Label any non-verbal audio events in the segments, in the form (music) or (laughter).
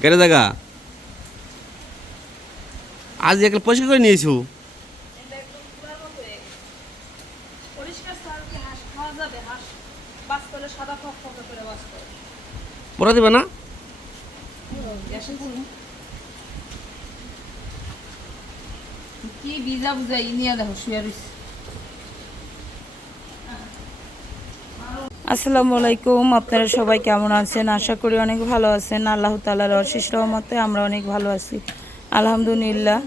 কেটে জায়গা আজ একটা পরিষ্কার করে নিয়েছো? পড়া দিবে না? কি বিজা বুঝাই নিয়ে দেখো শুয়ে রয়েছে আসসালামু আলাইকুম, আপনারা সবাই কেমন আছেন? আশা করি অনেক ভালো আছেন। আল্লাহ তালার অশেষ রহমতে আমরা অনেক ভালো আছি। আলহামদুলিল্লাহ,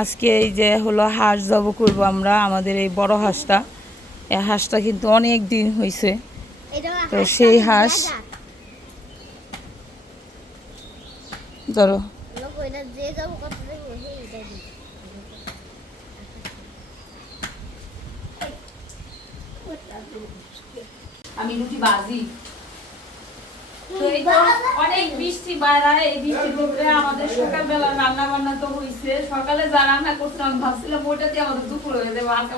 আজকে এই যে হলো হাঁস জব করব আমরা, আমাদের এই বড় হাঁসটা। এই হাঁসটা কিন্তু অনেক দিন হয়েছে তো সেই হাঁস ধরো। যে যাব আমি রুটি বাজি। তো এই তো অনেক বৃষ্টি এই বৃষ্টির আমাদের সকালবেলা রান্না বান্না তো হয়েছে সকালে যা রান্না করছিলাম আমি ভাবছিলাম ওইটাতে আমাদের দুপুর হয়ে যাবে হালকা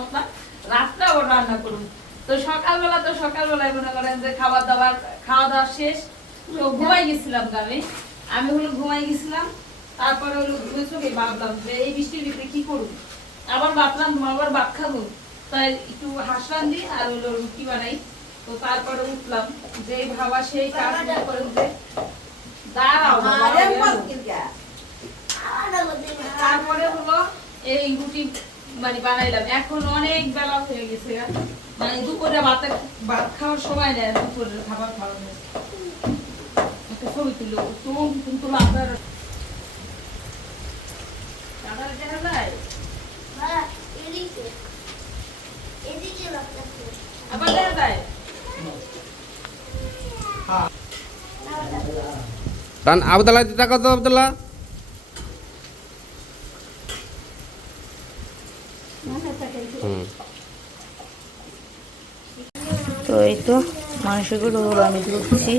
আবার রান্না করুন তো সকালবেলা তো সকালবেলায় মনে করেন যে খাবার দাবার খাওয়া দাওয়া শেষ। তো ঘুমাই গেছিলাম আমি। আমি হলো ঘুমাই গেছিলাম তারপরে হলো ঘুমে চোখে ভাবলাম যে এই বৃষ্টির ভিতরে কি করুন আবার ভাবলাম আবার ভাত খাব। তাই একটু হাঁস রান্ধি আর হলো রুটি বানাই। তো তারপরে উঠলাম। যে ভাবা সেই কাজ করেন যে। দাঁড়াও তারপরে হলো এই রুটি মানে বানাইলাম। এখন অনেক বেলা হয়ে গেছে। মানে দুপুরে ভাতে ভাত খাওয়ার সময় নেই দুপুরের খাবার খাওয়া একটা ছবি তুলো তো কিন্তু আপনার দাদার দেখা যায় আবার দেখা যায়? টান আবদাল্লাহ টাকা তো আবদাল্লাহ তো এই তো মাংসগুলো আমি ধুচ্ছি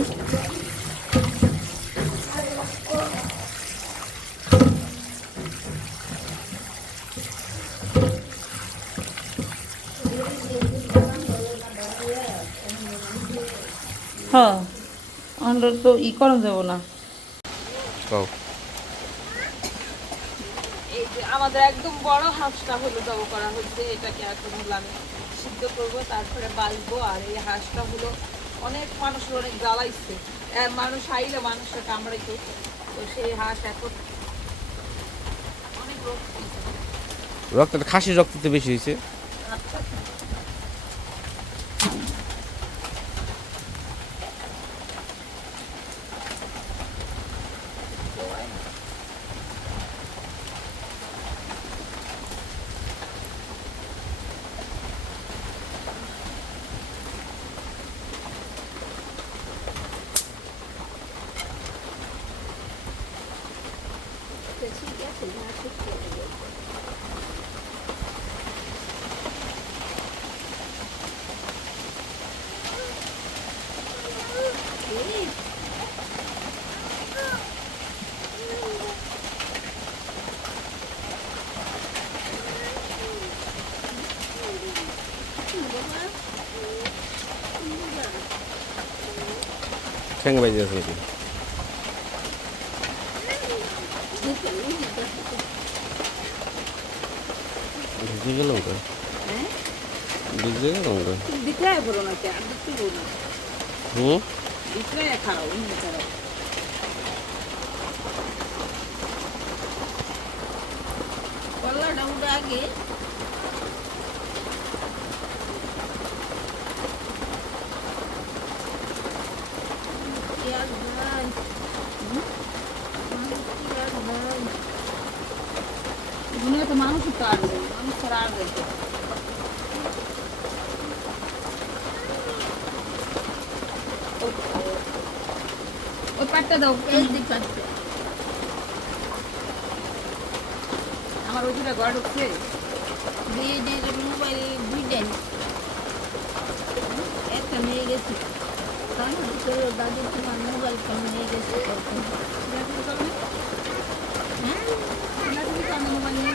হ্যাঁ তো ই করা যাব না। কও। এই যে আমাদের একদম বড় হাঁসটা হলো করা হচ্ছে এটাকে এখন আমি সিদ্ধ করব তারপরে বাঁচবো আর এই হাঁসটা হলো অনেক মানুষের অনেক জ্বালাইছে। মানুষ আইলে মানুষের কামড়াইতো তো সেই হাঁস এখন অনেক হয়েছে। রক্তটা খাসির রক্ত তো বেশি হয়েছে। ঠ্যাং বাজে আছে নাকি বুঝে গেলাম তো বুঝে গেলাম তো দিকলায় বলো না কি আর দিতে বলো না হুম দুনিয়া তো মানুষই তো আর নেই মানুষ তো আর দেখে ওই পাটটা দাও এই দিক পাটটা আমার ওই দুটা ঘর ঢুকছে দিয়ে দিয়ে মোবাইল দুইটাই একটা নিয়ে গেছি কারণ দাদি তোমার মোবাইল ফোন নিয়ে গেছে হ্যাঁ আমরা তুমি তো আমার মোবাইল নিয়ে গেছি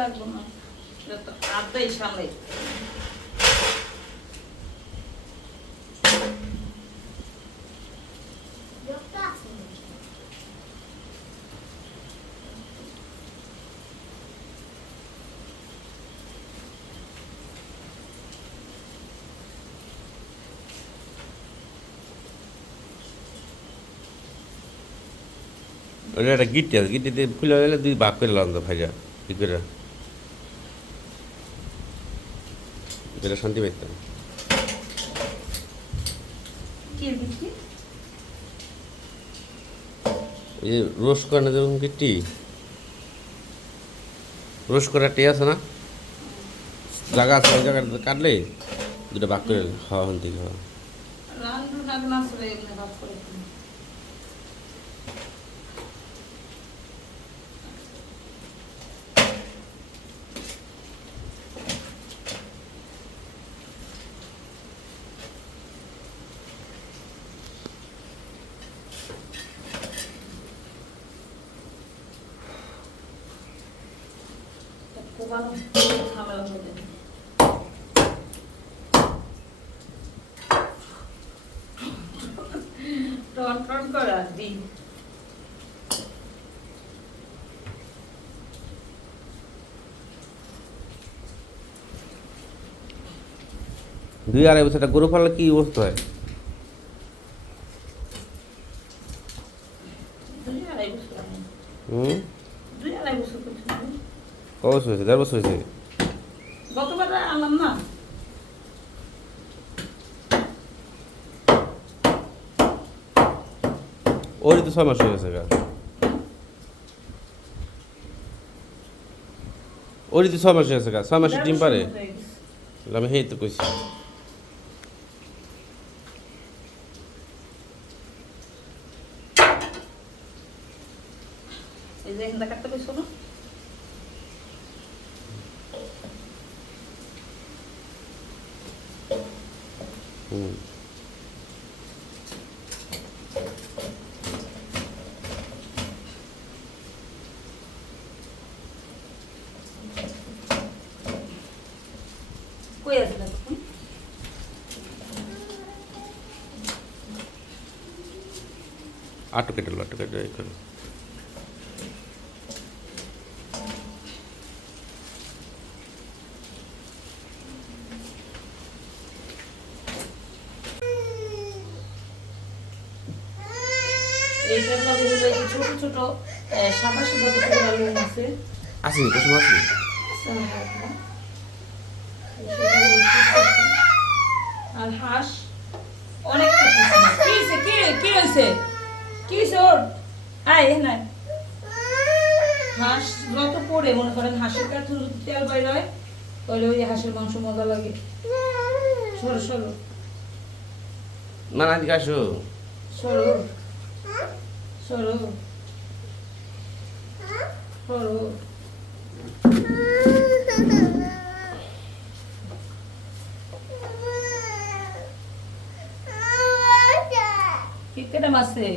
লাগবো না। তো সামলাই। ওটা একটা গিট্টি আছে। গিট্টিতে ফুলে গেলে দুই ভাগ করে লাগান ভাইজা। কি করে? এটা শান্তি পাইতাম। কি এই যে রোস্ট করে না যেরকম গিট্টি রোস্ট করা টে আছে না? জায়গা আছে ওই জায়গাটা কাটলে দুটো ভাগ করে খাওয়া হন থেকে খাওয়া রান্ডু নাগনা আসলে এমনি ভাব করে দিই। পোকানো ঝামেলা হয়ে যাবে টন করে দিই দুই আড়াই বছর একটা গরু পাললে কি অবস্থা হয়। হুম? দুই আড়াই বছর করছি ক বছর হয়েছে? দেড় বছর হয়েছে? ওরই তো ছয় মাস হয়ে গেছে গা। ওরই তো ছয় মাস হয়ে গেছে ছয় মাসের ডিম পারে। আমি হেই তো কইছি এই যে এখানটা কাটতে পেয়েছ না হুম কই আছে না তুমি আটো কেটে আটো কেটে করে। ছোট ছোট সাদা সাদা কতগুলো আছে আসেনি আর হাঁস অনেক কি হয়েছে কি কি হয়েছে কি ওর আয় না হাঁস যত পড়ে মনে করেন হাঁসের কাছে তেল বাইর হয় তাহলে ওই হাঁসের মাংস মজা লাগে। সরো সরো। না না আসো। সরো। সরো। সরো। (laughs) কেটে মাসে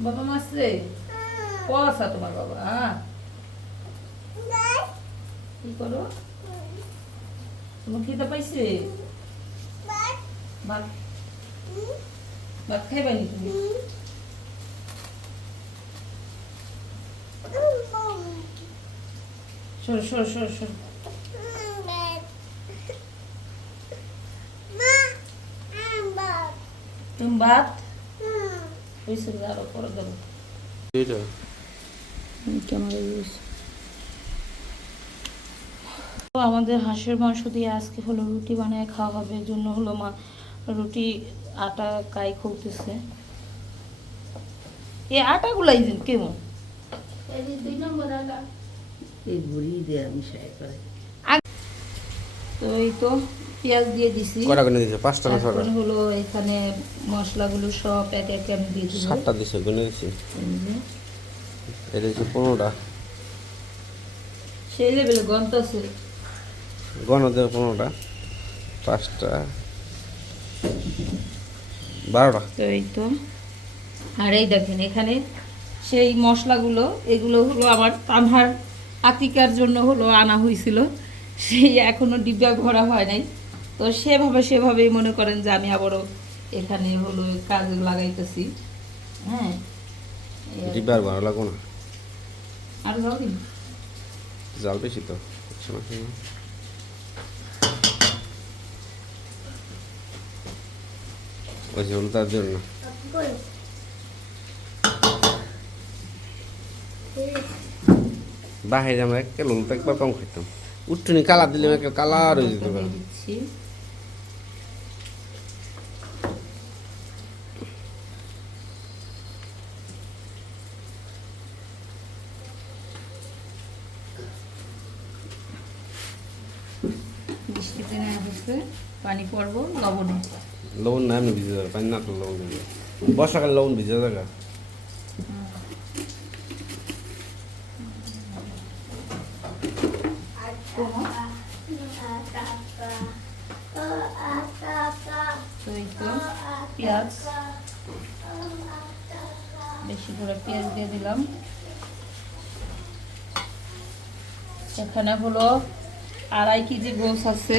বাবা মাসে কসা তোমার বাবা হ্যাঁ কি করো তোমার খিদে পাইছে ভাত ভাত খাইবানি তুমি সরো সরো সরো সরো তুমি ভাত দেবো এইটা ইউজ তো আমাদের হাঁসের মাংস দিয়ে আজকে হলো রুটি বানিয়ে খাওয়া হবে এর জন্য হলো মা রুটি আটা কাই খুলতেছে। এই আটাগুলাই কেমন? দুই নম্বর আটা। এই বুড়ি দেয়া মিশাই করে তো এই তো পেঁয়াজ দিয়ে দিছি। কটা গুনে দিছে পাঁচটা না ছটা? হলো এখানে মশলাগুলো সব এক এক আমি দিয়ে দিব। সাতটা দিছে গুনে দিছি এটা হচ্ছে পনেরোটা। সেই লেভেলে গন্ত আছে। গণদের পনেরোটা পাঁচটা বারোটা। তো এই তো। আর এই দেখেন এখানে সেই মশলাগুলো এগুলো হলো আমার তানহার আতিকার জন্য হলো আনা হয়েছিল। সেই এখনও ডিব্বা ভরা হয় নাই। তো সেভাবে সেভাবেই মনে করেন যে আমি আবারও এখানে হলো কাজে লাগাইতেছি। হ্যাঁ? ডিব্বার ভালো লাগবো না। আর যাও দিন জাল বেশি তো ওই যে তার জন্য বাহিরে আমরা একটা লোল তো একবার কম খাইতাম। উঠুনি কালার দিলে একটা কালার হয়ে যেত দিচ্ছি বৃষ্টির হচ্ছে পানি পড়ব লবণে। লবণ না এমনি ভিজে যাবে পানি না তো লবণ ভিজে যাবে বর্ষাকালে লবণ ভিজে যাবে। পেঁয়াজ। বেশি করে পেঁয়াজ দিয়ে দিলাম। এখানে হলো আড়াই কেজি গোস আছে।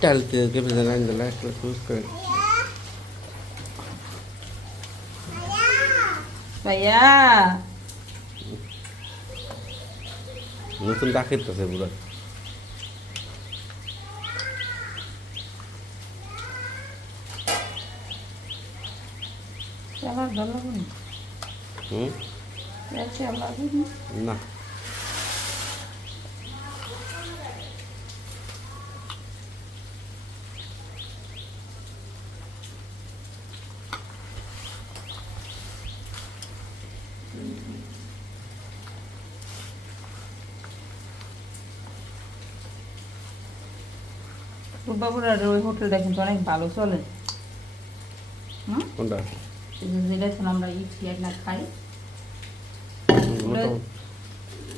মাঠটা আলতে কেমন জানাই দিলা একটা খুব করে ভাইয়া নতুন ডাকিত আছে বুড়া আমার ভালো লাগে না হুম তেল লাগে না না বাবুরার ওই হোটেলটা কিন্তু অনেক ভালো চলে। কোনটা? যেটা এখন আমরা ইট না খাই।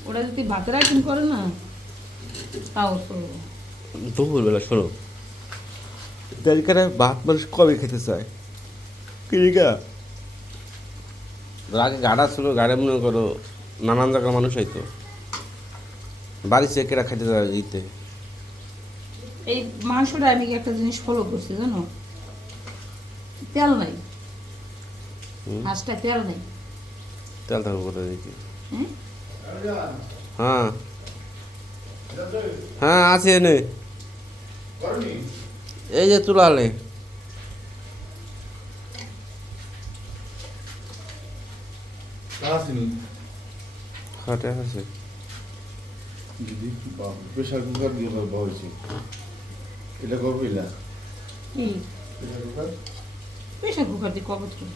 ওরা যদি ভাতের আইটেম করে না তাও চলবে দুপুরবেলা শোনো। তালিকাটা ভাত মানুষ কবে খেতে চায়? কিরিকা আগে গাড়া ছিল গাড়ি মনে করো নানান জায়গার মানুষ হয়তো বাড়ি চেকেরা খেতে যায় ইতে? এই মাংসটা আমি একটা জিনিস ফলো করছি জানো? তেল নাই। হাঁসটা তেল নেই। তেল থাকব কোথায় দেখি? হ্যাঁ। হ্যাঁ আছে এনে। এই যে তুলালে আসেনি খাটে আছে। দিদি প্রেশার কুকার দিয়ে হয়েছে এটা করব ইলা কি? প্রেশার কুকার দিয়ে কবে তুমি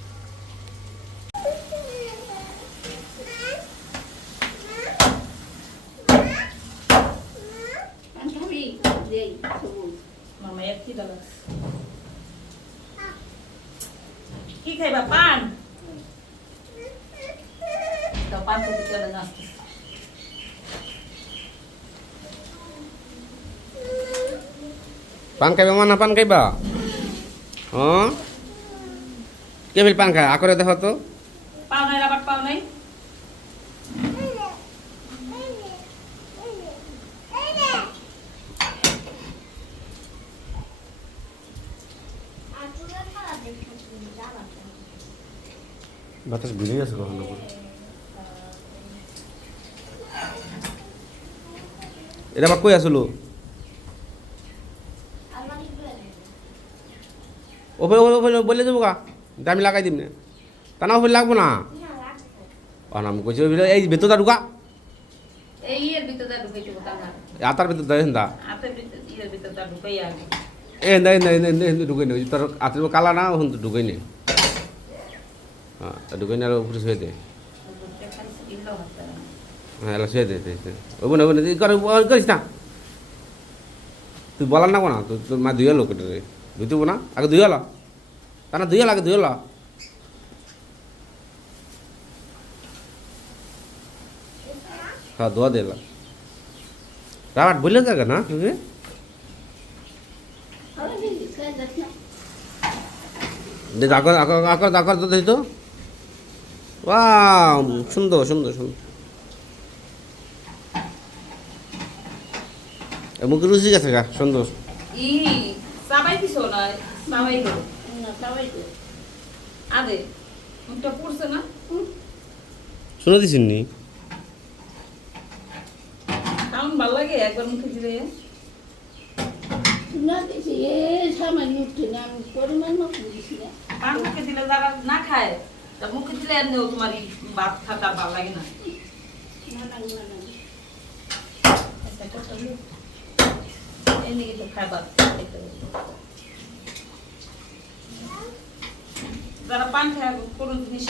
পান খাইবা মানে মা না পান খাইবা? হ্যাঁ কে বিল পান আকরে দেখো তো? পাও নাই রাবার পাও নাই। বাতাস ভিজে গেছে কখন এটা বা কই আসলো ওপরে ওপরে বলে দেবো গা। আমি লাগাই দিম না। তা না ওপরে লাগবো না? আমি কইছি এই ভেতরটা ঢুকা। দেবো আতার ভেতর দেয় দা হাতের ভিতরে ইয়ের ভিতরে ঢুকাই আগে এ নাই তোর হাতের কালা না ওখান তো ঢুকাই নেই হ্যাঁ ঢুকাই নেই আর উপরে শুয়ে দে। হ্যাঁ এলা শুয়ে দে ওই বোন ওই বোন করিস না। তুই বলার না না তোর মা ধুয়ে লোক রে। ধুইতেব না আগে ধুয়ে লা তা না ধুয়ে আগে ধুয়ে লা হ্যাঁ ধোয়া দে লা রাট বললে যাবে না? তুমি আকর আকর আকর আকর তো সুন্দর সুন্দর সুন্দর। এ মুখে রুচি গেছে গা সুন্দর। ই দিছো না সাবাই দিল না সবাই তো আদে মুখটা পুড়ছে না? শুনে দিছেন নি? কারণ ভালো লাগে একবার মুখে দিলে না দিছি এ সামান্য উঠছে না আমি পরিমাণ মতো দিছি না। আর মুখে দিলে যারা না খায় তা মুখে দিলে এমনিও তোমার ভাত খাতে ভালো লাগে না। না না না কিছু খাবার। যারা পান খায় কোনো জিনিস